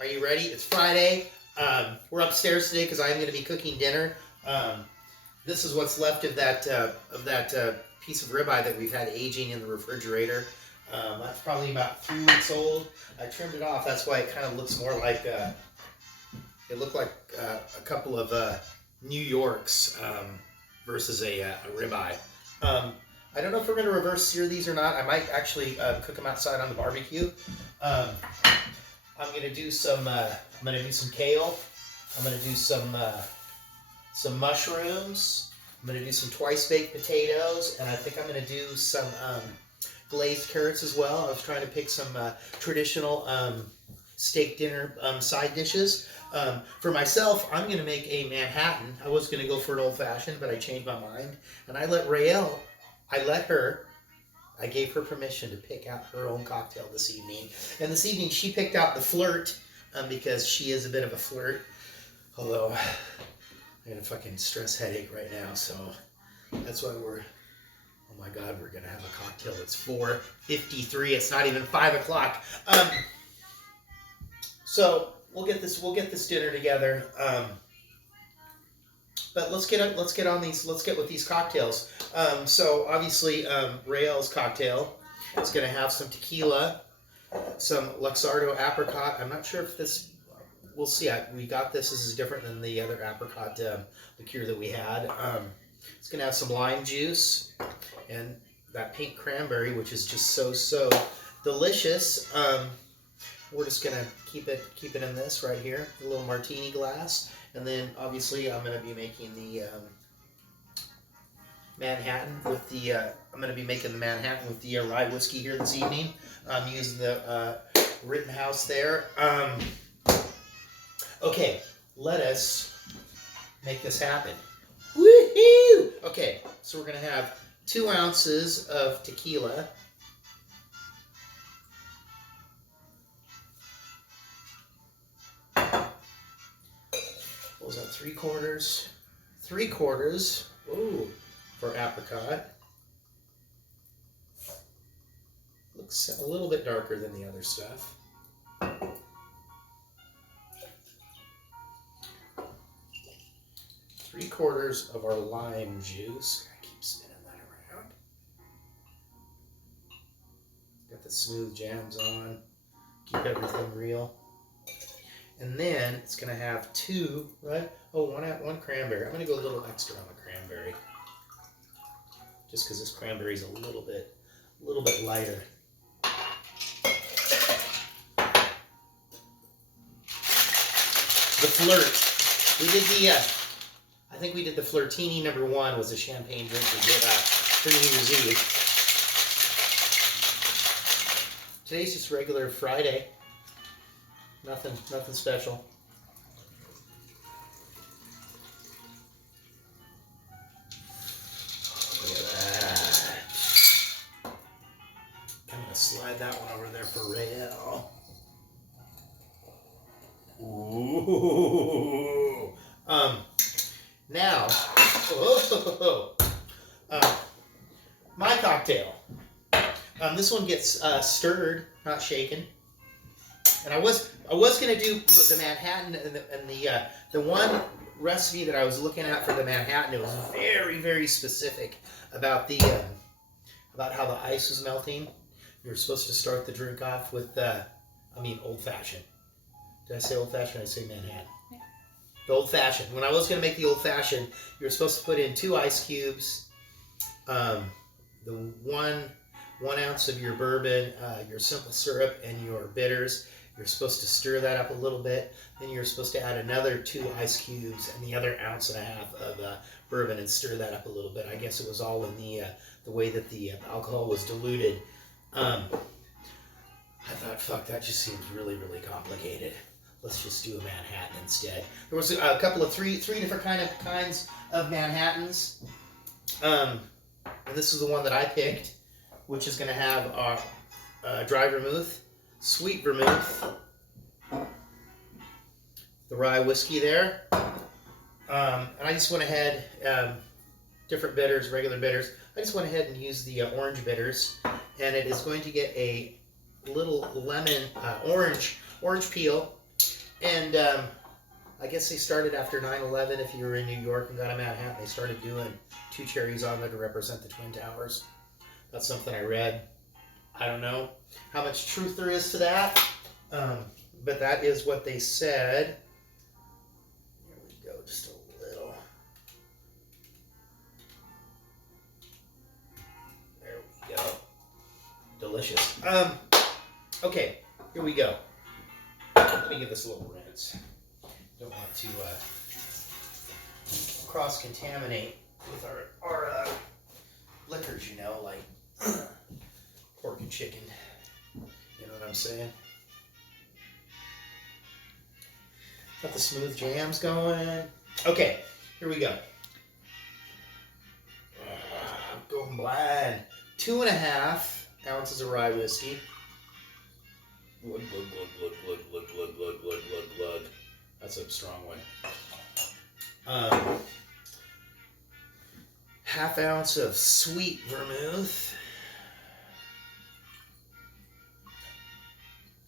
Are you ready? It's Friday. We're upstairs today because I am going to be cooking dinner. This is what's left of that piece of ribeye that we've had aging in the refrigerator. That's probably about 3 weeks old. I trimmed it off. That's why it kind of looks more like it looked like a couple of New Yorks versus a ribeye. I don't know if we're going to reverse sear these or not. I might actually cook them outside on the barbecue. I'm going to do some kale. I'm going to do some mushrooms. I'm going to do some twice baked potatoes, and I think I'm going to do some glazed carrots as well. I was trying to pick some traditional steak dinner side dishes. For myself, I'm going to make a Manhattan. I was going to go for an old fashioned, but I changed my mind, and I gave her permission to pick out her own cocktail this evening. And this evening she picked out the Flirt because she is a bit of a flirt. Although I got a fucking stress headache right now, so that's why oh my God, we're gonna have a cocktail. It's 4:53. It's not even 5 o'clock. So we'll get this dinner together. But let's get with these cocktails. So obviously, Rael's cocktail is going to have some tequila, some Luxardo apricot. I'm not sure if this. We'll see. We got this. This is different than the other apricot liqueur that we had. It's going to have some lime juice and that pink cranberry, which is just so delicious. We're just going to keep it in this right here, a little martini glass. And then, obviously, I'm going to be making the Manhattan with the. I'm going to be making the Manhattan with the rye whiskey here this evening. I'm using the Rittenhouse there. Okay, let us make this happen. Woohoo! Okay, so we're going to have 2 ounces of tequila. What was that? 3/4? 3/4. Ooh, for apricot. Looks a little bit darker than the other stuff. 3/4 of our lime juice. I keep spinning that around. Got the smooth jams on. Keep everything real. And then it's going to have 2, right? Oh, one cranberry. I'm going to go a little extra on the cranberry. Just because this cranberry is a little bit lighter. The Flirt. We did I think we did the Flirtini #1 was a champagne drink we did for New Year's Eve. Today's just regular Friday. Nothing special. Look at that. I'm gonna slide that one over there for Rael. Ooh. Now, my cocktail. This one gets stirred, not shaken. And I was gonna do the Manhattan and the one recipe that I was looking at for the Manhattan. It was very specific about about how the ice was melting. You were supposed to start the drink off with old fashioned. Did I say old fashioned? Or did I say Manhattan? Yeah. The old fashioned. When I was gonna make the old fashioned, you were supposed to put in 2 ice cubes, the 1 ounce of your bourbon, your simple syrup, and your bitters. You're supposed to stir that up a little bit. Then you're supposed to add another 2 ice cubes and the other 1.5 ounces of bourbon and stir that up a little bit. I guess it was all in the way that the alcohol was diluted. I thought, fuck, that just seems really complicated. Let's just do a Manhattan instead. There was a couple of three different kinds of Manhattans. And this is the one that I picked, which is going to have our dry vermouth, sweet vermouth, the rye whiskey there. And I just went ahead, different bitters, regular bitters. I just went ahead and used the orange bitters. And it is going to get a little lemon, orange peel, and I guess they started after 9/11. If you were in New York and got a Manhattan, they started doing 2 cherries on there to represent the Twin Towers. That's something I read. I don't know how much truth there is to that, but that is what they said. Here we go, just a little. There we go. Delicious. Okay, here we go. Let me give this a little rinse. Don't want to cross-contaminate with our liquors, you know, like pork and chicken. You know what I'm saying? Got the smooth jams going. Okay, here we go. I'm going blind. 2.5 ounces of rye whiskey. Glug, glug, glug, glug, glug, glug, glug, glug, glug, glug. That's a strong one. 1/2 ounce of sweet vermouth.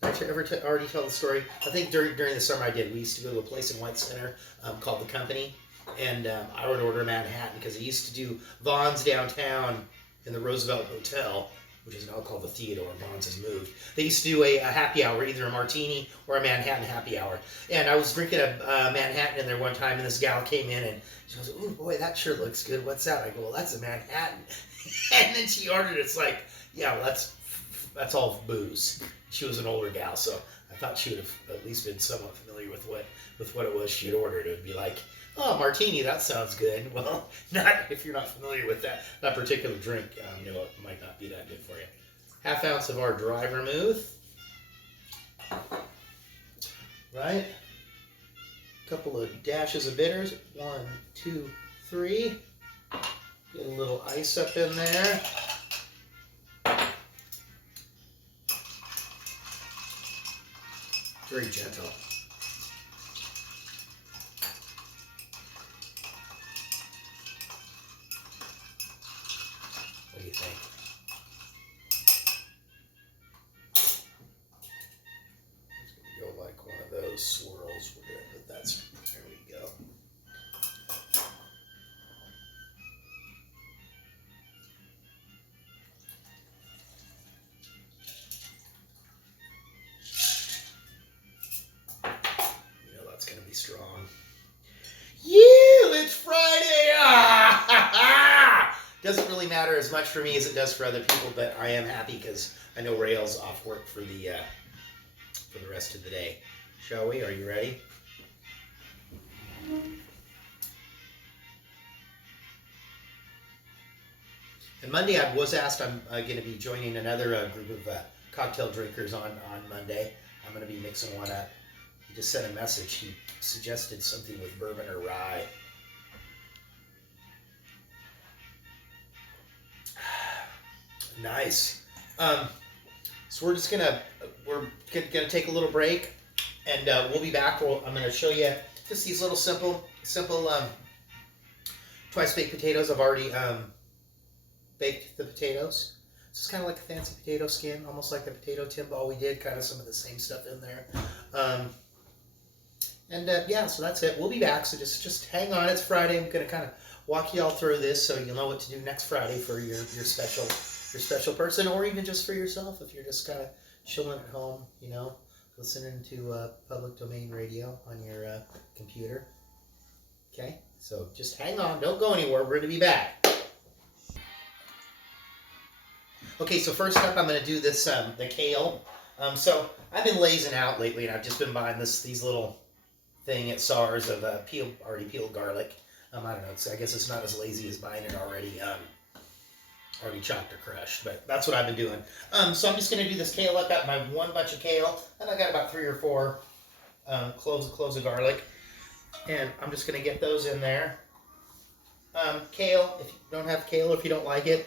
Did I ever already tell the story? I think during the summer I did. We used to go to a place in White Center called The Company, and I would order a Manhattan because they used to do Vaughn's downtown in the Roosevelt Hotel, which is now called the Theodore. Vaughn's has moved. They used to do a happy hour, either a martini or a Manhattan happy hour. And I was drinking a Manhattan in there one time, and this gal came in, and she goes, "Ooh, boy, that sure looks good. What's that?" I go, "Well, that's a Manhattan." And then she ordered it. It's like, yeah, well, that's all booze. She was an older gal, so I thought she would have at least been somewhat familiar with what it was she had ordered. It would be like, "Oh, martini, that sounds good." Well, not if you're not familiar with that particular drink. You know, it might not be that good for you. 1/2 ounce of our dry vermouth. Right? A couple of dashes of bitters. 1, 2, 3. Get a little ice up in there. Very gentle. What do you think? It's going to go like one of those swirls with it, but that's, there we go. You know that's going to be strong. It's Friday! Doesn't really matter as much for me as it does for other people, but I am happy because I know Rael's off work for the rest of the day. Shall we? Are you ready? And Monday I was asked, I'm going to be joining another group of cocktail drinkers on Monday. I'm going to be mixing one up. He just sent a message. He suggested something with bourbon or rye. Nice. So we're just gonna take a little break, and we'll be back. I'm gonna show you just these little simple twice baked potatoes. I've already baked the potatoes. It's just kind of like a fancy potato skin, almost like the potato timbal we did. Kind of some of the same stuff in there. Yeah, so that's it. We'll be back. So just hang on. It's Friday. I'm gonna kind of walk you all through this so you'll know what to do next Friday for your special person, or even just for yourself if you're just kind of chilling at home, you know, listening to public domain radio on your computer. Okay, so just hang on, don't go anywhere. We're going to be back. Okay, so first up, I'm going to do this the kale. So I've been lazing out lately, and I've just been buying these little thing at SARS of already peeled garlic. I don't know. I guess it's not as lazy as buying it already chopped or crushed, but that's what I've been doing. So I'm just going to do this kale. I've got my one bunch of kale, and I've got about 3 or 4 cloves of garlic, and I'm just going to get those in there. Kale, if you don't have kale, if you don't like it,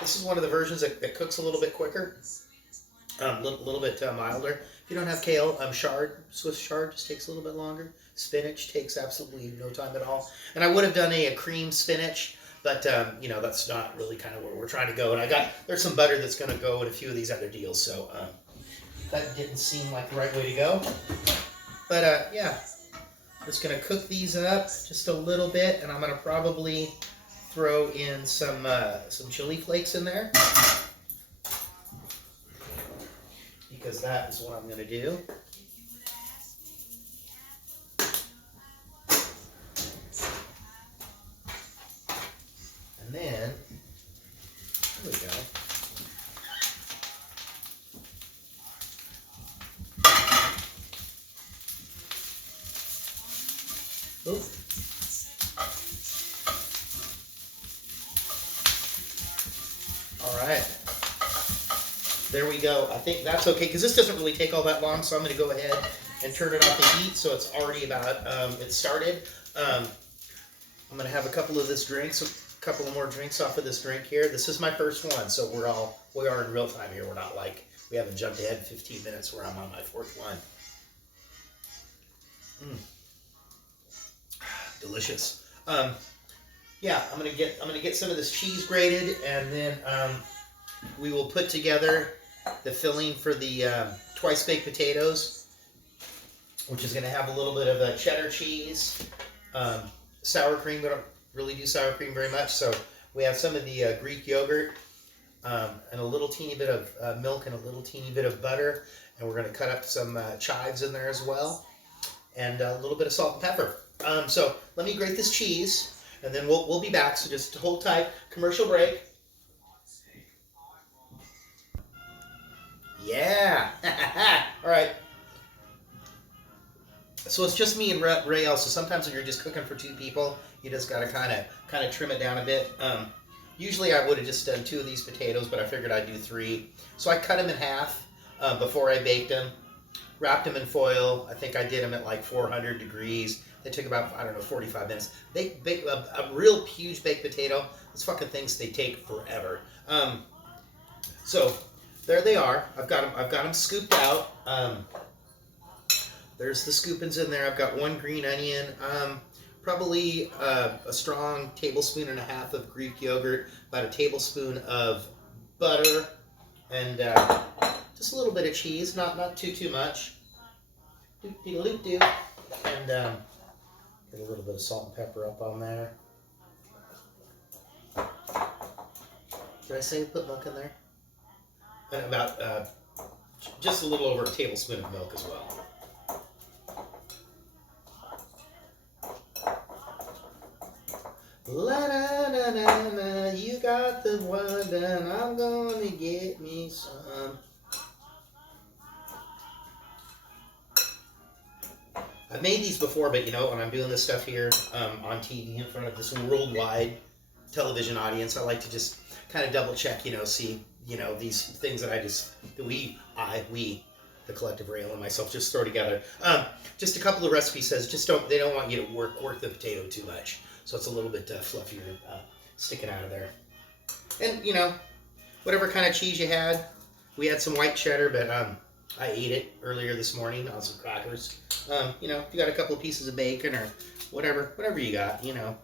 this is one of the versions that cooks a little bit quicker, a little bit milder. If you don't have kale, Swiss chard just takes a little bit longer. Spinach takes absolutely no time at all. And I would have done a cream spinach, But you know, that's not really kind of where we're trying to go. And there's some butter that's going to go in a few of these other deals. So that didn't seem like the right way to go. But yeah, just going to cook these up just a little bit, and I'm going to probably throw in some chili flakes in there, because that is what I'm going to do. And then, there we go. Ooh. All right. There we go. I think that's okay, because this doesn't really take all that long, so I'm going to go ahead and turn it off the heat, so it's already about, it started. I'm going to have a couple of this drink, so a couple of more drinks off of this drink here. This is my first one, so we are in real time here. We're not like, we haven't jumped ahead 15 minutes where I'm on my fourth one. Delicious. Yeah, I'm gonna get some of this cheese grated, and then we will put together the filling for the twice baked potatoes, which is gonna have a little bit of cheddar cheese, sour cream. We don't really do sour cream very much, so we have some of the Greek yogurt, and a little teeny bit of milk and a little teeny bit of butter, and we're gonna cut up some chives in there as well, and a little bit of salt and pepper. So let me grate this cheese, and then we'll be back. So just hold tight. Commercial break. Yeah. All right. So it's just me and Rael. So sometimes when you're just cooking for two people, you just gotta kind of trim it down a bit. Usually I would have just done 2 of these potatoes, but I figured I'd do 3. So I cut them in half before I baked them. Wrapped them in foil. I think I did them at like 400 degrees. They took about, I don't know, 45 minutes. They bake a real huge baked potato. Those fucking things, they take forever. So there they are. I've got them scooped out. There's the scoopings in there. I've got 1 green onion. Probably a strong tablespoon and a half of Greek yogurt. About a tablespoon of butter, and just a little bit of cheese. Not too much. And get a little bit of salt and pepper up on there. Did I say put milk in there? And about just a little over a tablespoon of milk as well. La na na na na, you got the one done. I'm gonna get me some. I've made these before, but you know, when I'm doing this stuff here on TV in front of this worldwide television audience, I like to just kind of double check, you know, see, you know, these things that we, the collective Rael and myself, just throw together. Just a couple of recipes says they don't want you to work the potato too much, so it's a little bit fluffier sticking out of there. And you know, whatever kind of cheese you had, we had some white cheddar, but I ate it earlier this morning on some crackers. You know, if you got a couple of pieces of bacon or whatever you got, you know.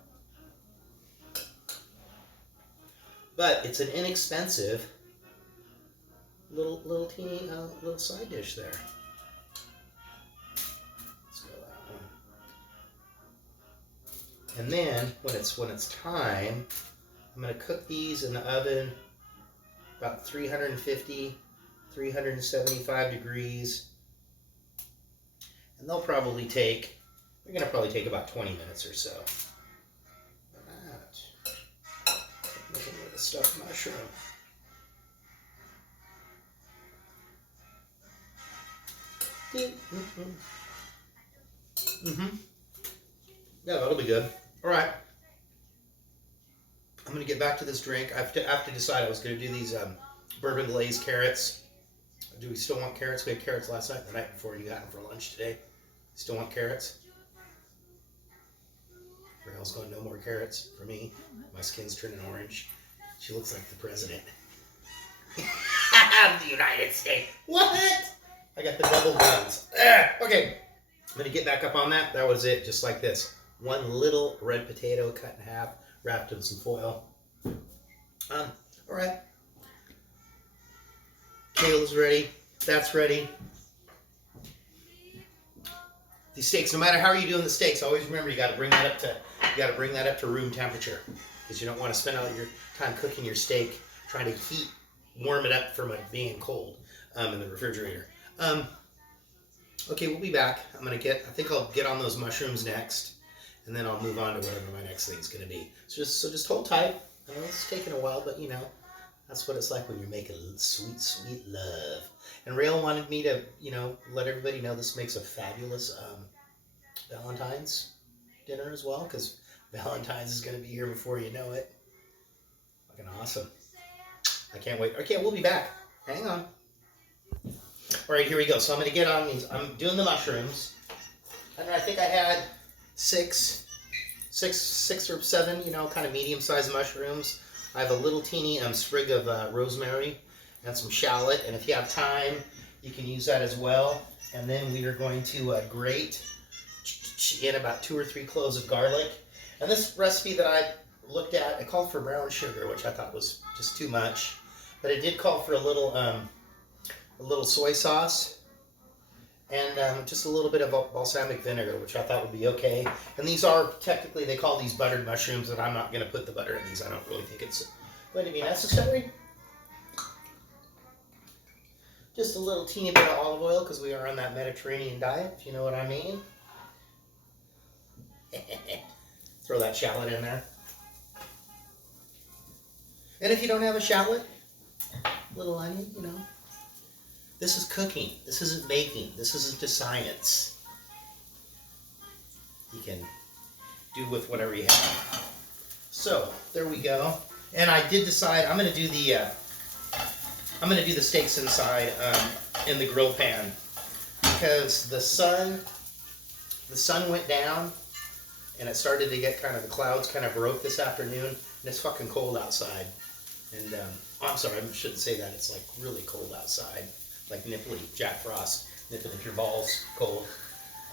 But it's an inexpensive little teeny little side dish there. Let's go that one. And then when it's time, I'm gonna cook these in the oven about 350, 375 degrees. And they're gonna probably take about 20 minutes or so. That. Looking at the stuffed mushroom. Yeah, that'll be good. All right. I'm gonna get back to this drink. I have to decide. I was gonna do these bourbon glazed carrots. Do we still want carrots? We had carrots last night, the night before. You got them for lunch today. Still want carrots? Rael's going, no more carrots for me. My skin's turning orange. She looks like the president of the United States. What? I got the double guns. Okay, I'm gonna get back up on that. That was it, just like this. 1 little red potato cut in half. wrapped in some foil. All right. Kale's ready. That's ready. These steaks, no matter how you're doing the steaks, always remember you got to bring that up to room temperature, because you don't want to spend all your time cooking your steak trying to warm it up from it being cold in the refrigerator. Okay, we'll be back. I think I'll get on those mushrooms next, and then I'll move on to whatever my next thing's going to be. So just hold tight. I know it's taking a while, but that's what it's like when you're making sweet, sweet love. And Rael wanted me to, let everybody know this makes a fabulous Valentine's dinner as well, because Valentine's is going to be here before you know it. Fucking awesome. I can't wait. Okay, we'll be back. Hang on. All right, here we go. So I'm going to get on these. I'm doing the mushrooms. And I think I had six or seven, kind of medium-sized mushrooms. I have a little teeny sprig of rosemary and some shallot. And if you have time, you can use that as well. And then we are going to grate in about 2 or 3 cloves of garlic. And this recipe that I looked at, it called for brown sugar, which I thought was just too much. But it did call for a little soy sauce and just a little bit of balsamic vinegar, which I thought would be okay. And these are technically, they call these buttered mushrooms, and I'm not going to put the butter in these. I don't really think it's going to be necessary. Just a little teeny bit of olive oil, because we are on that Mediterranean diet, if you know what I mean. Throw that shallot in there. And if you don't have a shallot, little onion, This is cooking. This isn't baking. This isn't just science. You can do with whatever you have. So there we go. And I did decide I'm going to do the steaks inside in the grill pan, because the sun went down and it started to get the clouds kind of broke this afternoon, and it's fucking cold outside. And I'm sorry, I shouldn't say that. It's like really cold outside. Like nipply, Jack Frost, nipping at your balls, cold.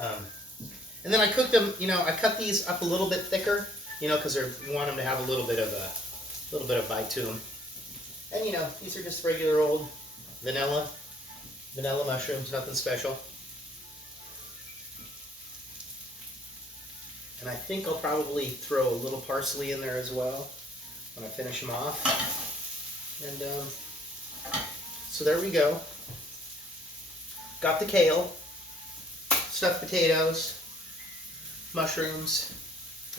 And then I cooked them. I cut these up a little bit thicker, because you want them to have a little bit of bite to them. And these are just regular old vanilla mushrooms, nothing special. And I think I'll probably throw a little parsley in there as well when I finish them off. And so there we go. Got the kale, stuffed potatoes, mushrooms,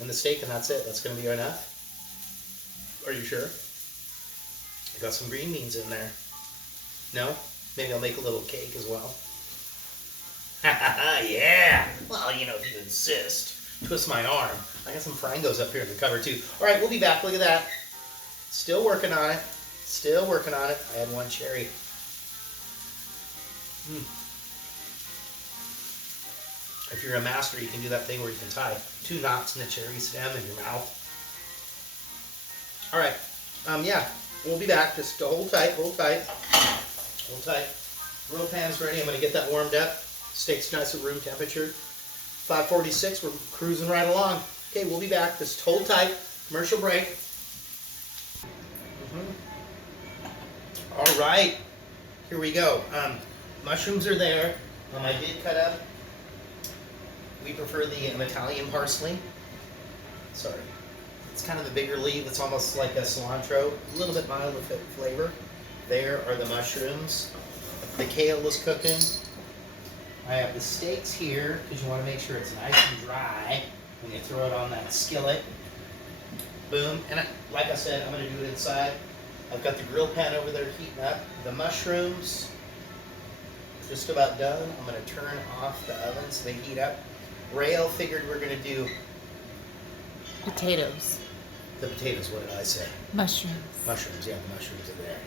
and the steak, and that's it. That's going to be enough. Are you sure? I got some green beans in there. No? Maybe I'll make a little cake as well. Yeah! Well, if you insist. Twist my arm. I got some frangos up here in the cover too. All right, we'll be back. Look at that. Still working on it. Still working on it. I had one cherry. If you're a master, you can do that thing where you can tie 2 knots in the cherry stem in your mouth. All right. Yeah, we'll be back. Just hold tight, hold tight. Hold tight. Grill pan's ready. I'm going to get that warmed up. Steak's nice at room temperature. 5:46. We're cruising right along. Okay, we'll be back. Just hold tight. Commercial break. All right. Here we go. Mushrooms are there. I did cut up. We prefer the Italian parsley. Sorry. It's kind of a bigger leaf. It's almost like a cilantro. A little bit mild of flavor. There are the mushrooms. The kale is cooking. I have the steaks here, because you want to make sure it's nice and dry when you throw it on that skillet. Boom. And like I said, I'm going to do it inside. I've got the grill pan over there heating up. The mushrooms, just about done. I'm going to turn off the oven so they heat up. Rael figured we're going to do potatoes. The potatoes, what did I say? Mushrooms. Mushrooms, yeah, the mushrooms are there,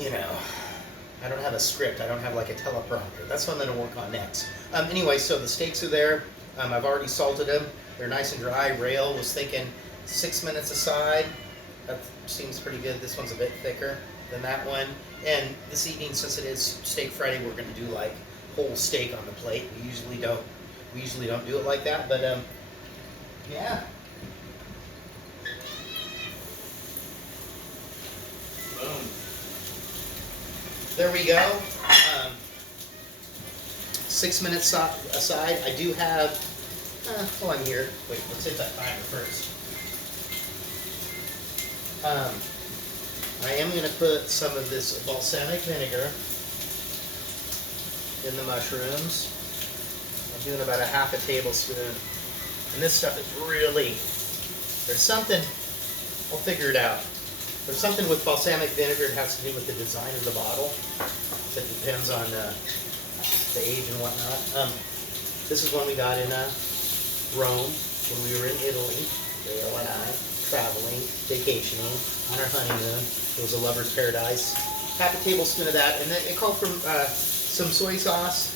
yeah. I don't have a script. I don't have like a teleprompter. That's what I'm going to work on next. Anyway, so the steaks are there. I've already salted them. They're nice and dry. Rael was thinking 6 minutes aside. That seems pretty good. This one's a bit thicker than that one. And this evening, since it is Steak Friday, we're going to do like whole steak on the plate. We usually don't do it like that, but yeah. there we go. 6 minutes aside. I do have, hold on here. Wait, let's hit that timer first. I am going to put some of this balsamic vinegar in the mushrooms. I'm doing about a half a tablespoon. And this stuff is really, there's something, I'll figure it out. There's something with balsamic vinegar, it has to do with the design of the bottle. It depends on the age and whatnot. This is one we got in Rome when we were in Italy. Dale and I, traveling, vacationing, on our honeymoon. It was a lover's paradise. Half a tablespoon of that, and then it called for some soy sauce.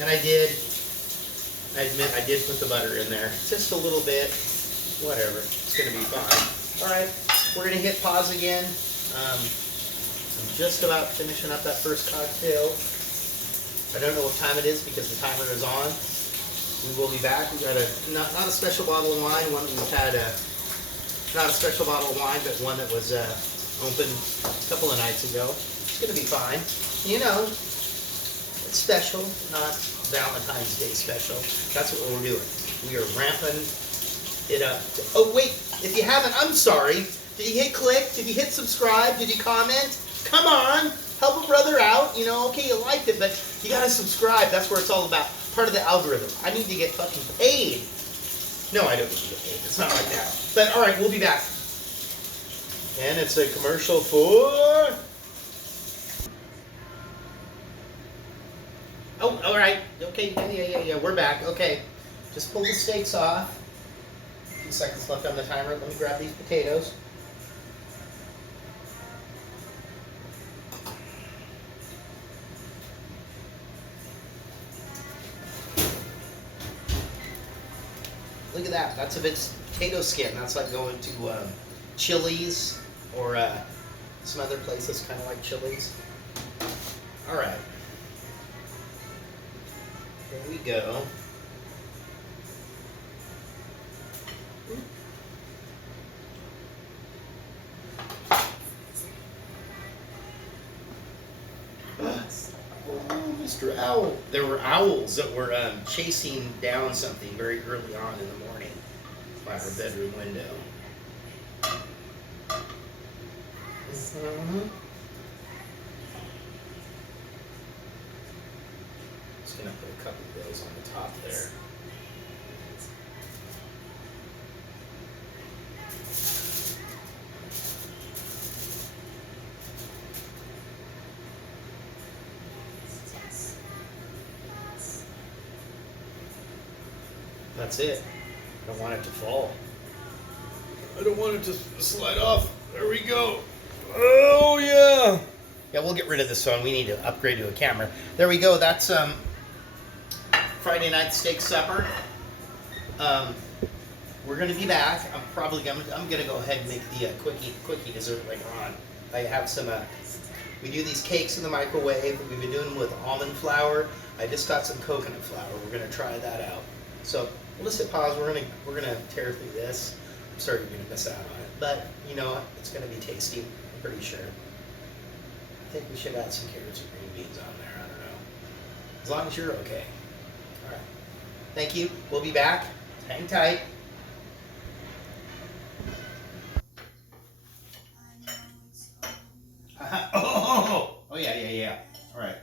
And I admit I did put the butter in there. Just a little bit, whatever. It's gonna be fine. All right, we're gonna hit pause again. I'm just about finishing up that first cocktail. I don't know what time it is because the timer is on. We will be back. We got not a special bottle of wine. One we've had not a special bottle of wine, but one that was opened a couple of nights ago. It's gonna be fine. You know, it's special, not Valentine's Day special. That's what we're doing. We are ramping it up. Oh wait, if you haven't, I'm sorry. Did you hit click? Did you hit subscribe? Did you comment? Come on, help a brother out. You know, okay, you liked it, but you gotta subscribe. That's where it's all about. Part of the algorithm. I need to get fucking paid. No, I don't need to get paid. It's not like that. But all right, we'll be back. And it's a commercial for. Oh, all right. Okay, yeah. We're back. Okay, just pull the steaks off. A few seconds left on the timer. Let me grab these potatoes. Look at that. That's a potato skin. That's like going to Chili's or some other places kind of like Chili's. All right. Here we go. Oh, Mr. Owl. There were owls that were chasing down something very early on in the morning by our bedroom window. Just gonna put a couple of those on the top there. That's it. I don't want it to fall. I don't want it to slide off. There we go. Oh, yeah. Yeah, we'll get rid of this one. We need to upgrade to a camera. There we go. That's Friday night steak supper. We're going to be back. I'm going to go ahead and make the quickie dessert later on. I have some, we do these cakes in the microwave. We've been doing them with almond flour. I just got some coconut flour. We're going to try that out. So we'll just hit pause. We're gonna tear through this. I'm sorry you're gonna miss out on it, but you know what? It's gonna be tasty. I'm pretty sure. I think we should add some carrots and green beans on there. I don't know. As long as you're okay. All right. Thank you. We'll be back. Hang tight. Oh yeah. All right.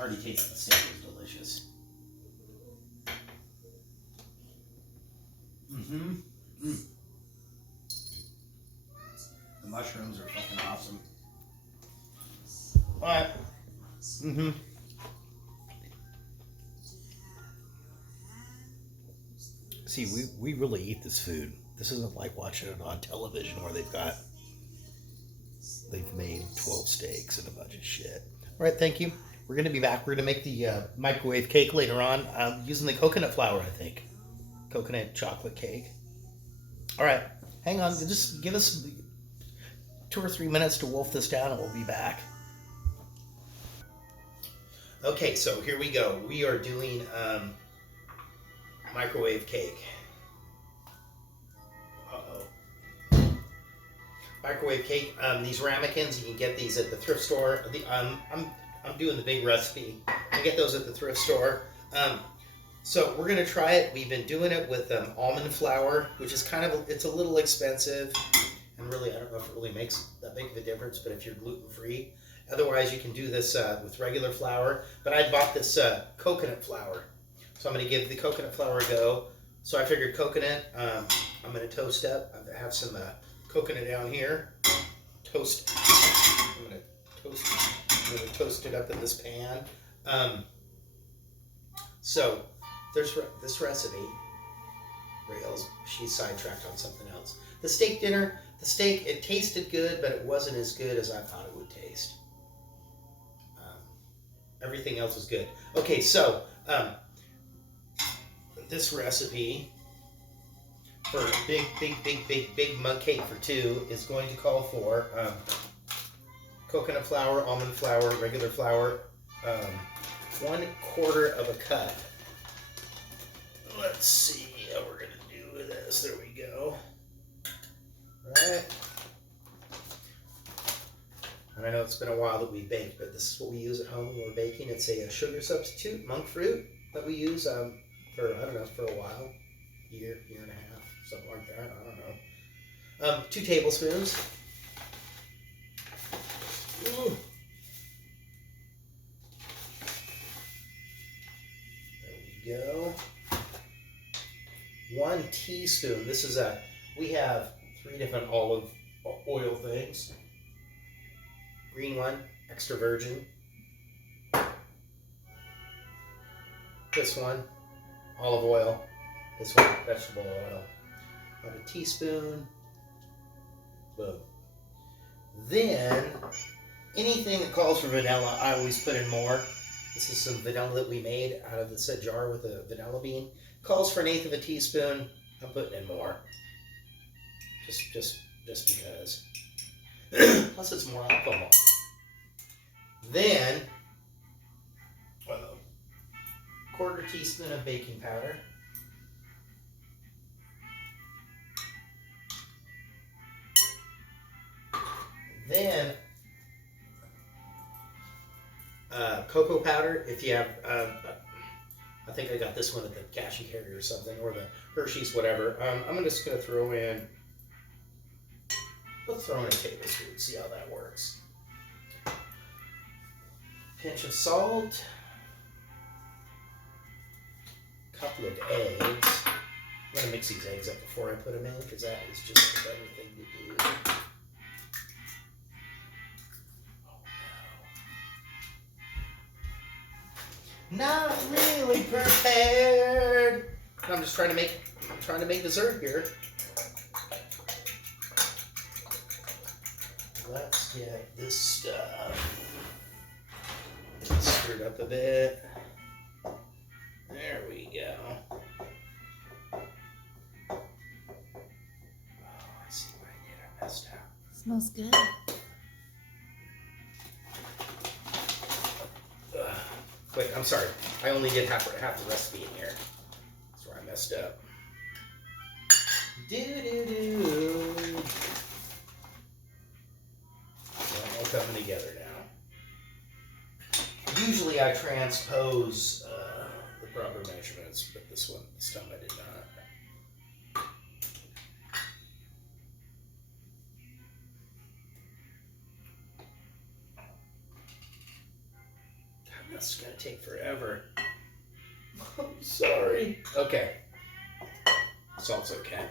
Already tasted the steak. It was delicious. The mushrooms are fucking awesome. All right. See, we really eat this food. This isn't like watching it on television where they've made 12 steaks and a bunch of shit. All right, thank you. We're going to be back. We're going to make the microwave cake later on using the coconut flour, I think. Coconut chocolate cake. All right. Hang on. Just give us 2 or 3 minutes to wolf this down and we'll be back. Okay, so here we go. We are doing microwave cake. Uh-oh. microwave cake. These ramekins, you can get these at the thrift store. I'm doing the big recipe. I get those at the thrift store. So we're gonna try it. We've been doing it with almond flour, which is it's a little expensive, and really I don't know if it really makes that big of a difference. But if you're gluten free, otherwise you can do this with regular flour. But I bought this coconut flour, so I'm gonna give the coconut flour a go. So I figured coconut. I'm gonna toast up. I have some coconut down here. Toast. I'm gonna toast it up in this pan. So there's this recipe. Rails, she's sidetracked on something else. The steak dinner. The steak, it tasted good, but it wasn't as good as I thought it would taste. Everything else was good. Okay, so this recipe for big mug cake for two is going to call for coconut flour, almond flour, regular flour, 1/4 of a cup. Let's see how we're gonna do this. There we go. Right. And I know it's been a while that we baked, but this is what we use at home when we're baking. It's a sugar substitute, monk fruit, that we use for, I don't know, for a while. Year and a half, something like that. I don't know. 2 tablespoons. Ooh. There we go. 1 teaspoon. This is we have 3 different olive oil things. Green one, extra virgin. This one, olive oil. This one, vegetable oil. About a teaspoon. Boom. Then, anything that calls for vanilla, I always put in more. This is some vanilla that we made out of this jar with a vanilla bean. Calls for 1/8 of a teaspoon. I'm putting in more. Just because. Plus it's more alcohol. Then, 1/4 teaspoon of baking powder. Then, cocoa powder. If you have, I think I got this one at the cash and carry or something, or the Hershey's, whatever. I'm just going to throw in, let's throw in a tablespoon, see how that works. Pinch of salt. Couple of eggs. I'm going to mix these eggs up before I put them in, because that is just the better thing to do. Not really prepared. I'm just trying to make dessert here. Let's get this stuff stirred up a bit. There we go. Oh, I see what I did. I messed up. Smells good. Wait, I'm sorry. I only did half the recipe in here. That's where I messed up. Do. Well, all coming together now. Usually I transpose the proper measurements, but this time I did not. That's gonna take forever. I'm sorry. Okay. Salt's okay.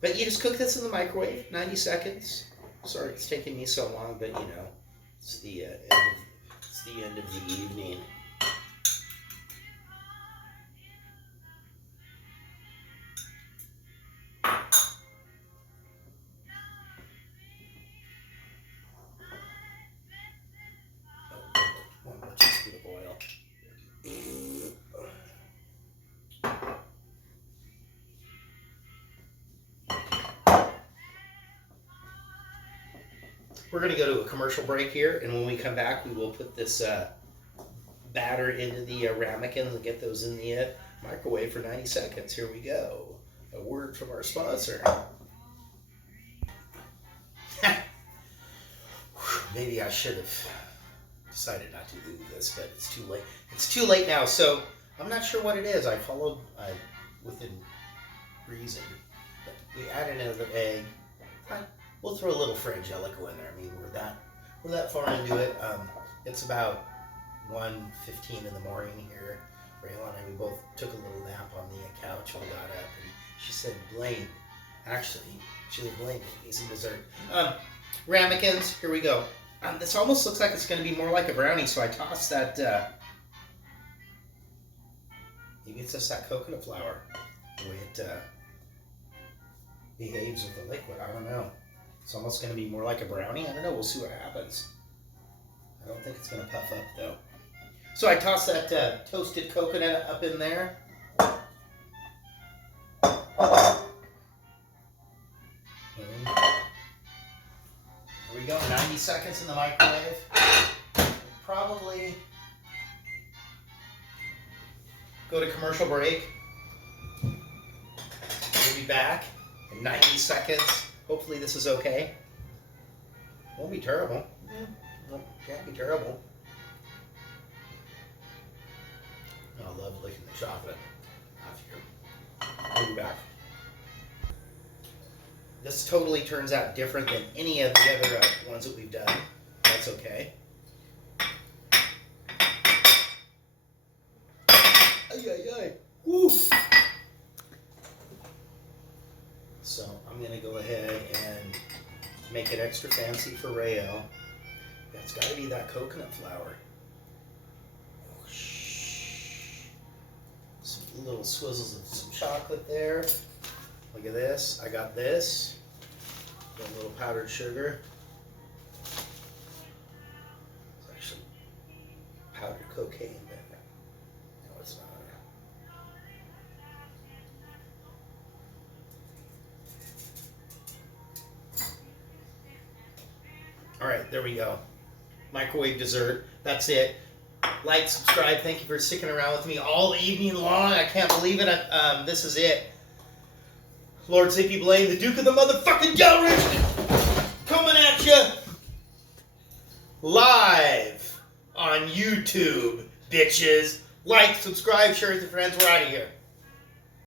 But you just cook this in the microwave, 90 seconds. Sorry it's taking me so long, but you know, it's the end of the evening. One more teaspoon of oil. We're going to go to a commercial break here, and when we come back, we will put this batter into the ramekins and get those in the Microwave for 90 seconds. Here we go. A word from our sponsor. Maybe I should have decided not to do this, but it's too late. It's too late now, so I'm not sure what it is. I followed within reason. But we added another egg. We'll throw a little Frangelico in there. I mean, we're that far into it. It's about 1:15 in the morning here. Rayla and I, we both took a little nap on the couch when we got up, and she said, Blaine, actually, she was Blaine, need some dessert. Ramekins, here we go. This almost looks like it's going to be more like a brownie, so I tossed that, maybe it's just that coconut flour, the way it behaves with the liquid. I don't know. It's almost going to be more like a brownie. I don't know. We'll see what happens. I don't think it's going to puff up, though. So I tossed that toasted coconut up in there. Here we go, 90 seconds in the microwave. Probably go to commercial break. We'll be back in 90 seconds. Hopefully this is okay. Won't be terrible. Can't be terrible. I love licking the chocolate after. We'll be back. This totally turns out different than any of the other ones that we've done. That's okay. Ay, ay, ay. Woo! So I'm going to go ahead and make it extra fancy for Rayo. It's got to be that coconut flour. Some little swizzles of some chocolate there. Look at this. I got this. Got a little powdered sugar. It's actually powdered cocaine, but no, it's not. All right, there we go. Microwave dessert. That's it. Like, subscribe. Thank you for sticking around with me all evening long. I can't believe it. This is it. Lord Zippy Blaine, the Duke of the motherfucking Delridge, coming at you live on YouTube, bitches. Like, subscribe, share with your friends. We're out of here.